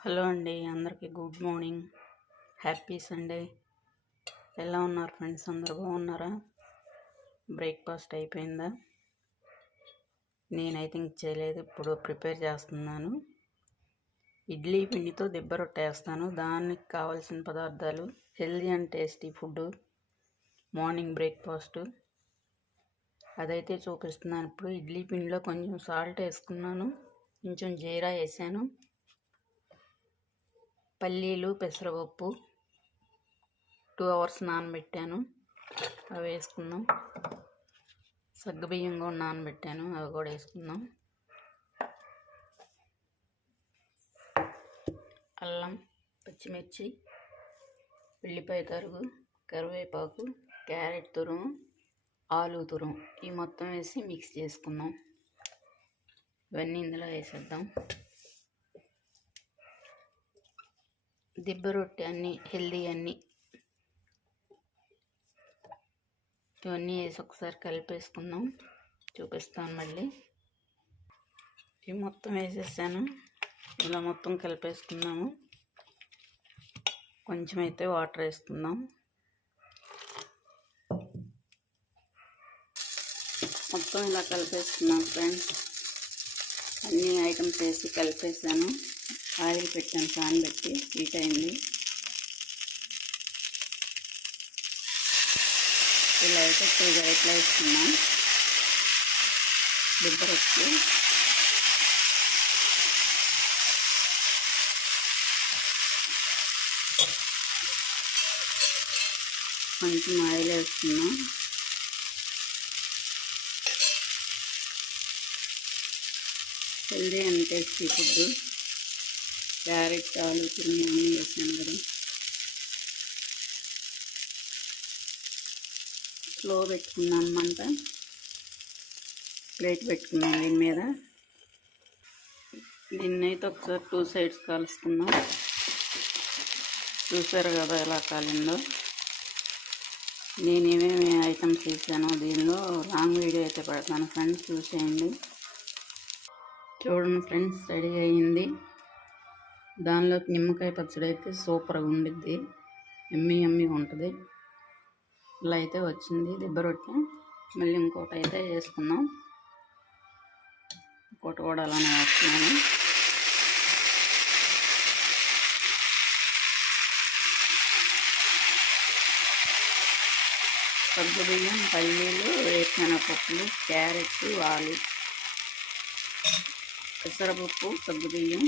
Hello అండి అందరికీ good morning. Happy Sunday. ఎలా ఉన్నారు ఫ్రెండ్స్? అందరు బాగున్నారా? బ్రేక్ఫాస్ట్ అయిపోయిందా? నేనైతే ఇంక చేయలేదు ఇప్పుడు ప్రిపేర్ చేస్తున్నాను. ఇడ్లీ పిండితో దిబ్బ రొట్టె వేస్తాను దానికి కావాల్సిన పదార్థాలు healthy and tasty food morning breakfast. అదైతే చూపిస్తున్నాను. ఇప్పుడు ఇడ్లీ పిండిలో కొంచెం సాల్ట్ వేసుకున్నాను. కొంచెం జీరా వేసాను. పల్లీలు పెసరపప్పు టూ అవర్స్ నానబెట్టాను. అవి వేసుకుందాం. సగ్గుబియ్యం కూడా నానబెట్టాను. అవి కూడా వేసుకుందాం. అల్లం పచ్చిమిర్చి ఉల్లిపాయ తరుగు కరివేపాకు క్యారెట్ తురుము ఆలు తురుము. ఈ మొత్తం వేసి మిక్స్ చేసుకుందాం. ఇవన్నీ ఇందులో వేసేద్దాం. దిబ్బ రొట్టె అన్నీ హెల్దీ అన్నీ. ఇవన్నీ వేసి ఒకసారి కలిపేసుకుందాం. చూపిస్తాను మళ్ళీ. ఇవి మొత్తం వేసేసాను. ఇలా మొత్తం కలిపేసుకున్నాము. కొంచెం అయితే వాటర్ వేసుకుందాం. మొత్తం ఇలా కలిపేసుకున్నాం ఫ్రెండ్స్ అన్ని ఐటమ్స్ వేసి కలిపేసాను. ఆయిల్ పెట్టాను ఫ్యాన్ పెట్టి హీట్ అయింది. ఇలా అయితే టూ ఎట్లా వేసుకున్నాం దిబ్బర వచ్చి కొంచెం ఆయిల్ వేసుకున్నాం. Healthy and tasty food. Carrot ఆలు తురిమి అన్నీ వేసాను కదా. స్లో పెట్టుకున్నాను మంట. ప్లేట్ పెట్టుకున్నాను దీని మీద. దీన్నైతే ఒకసారి టూ సైడ్స్ కలుసుకుందాం చూసారు కదా ఎలా కాలిందో. నేను ఏమేమి ఐటమ్స్ వేసానో దీనిలో లాంగ్ వీడియో అయితే పెడతాను. ఫ్రెండ్స్ చూసేయండి. చూడండి ఫ్రెండ్స్ రెడీ అయ్యింది దానిలోకి నిమ్మకాయ పచ్చడి అయితే సూపర్గా ఉండిద్ది. ఎమ్మి ఎమ్మి ఉంటుంది. ఇలా అయితే వచ్చింది దిబ్బ రొట్టె. మళ్ళీ ఇంకోటి అయితే వేసుకుందాం. ఇంకోటి కూడా అలానే వేస్తున్నాను. సగ్గు బియ్యం పల్లీలు వేరుశనగపప్పులు క్యారెట్ ఆలు పెసరపప్పు సగ్గు బియ్యం.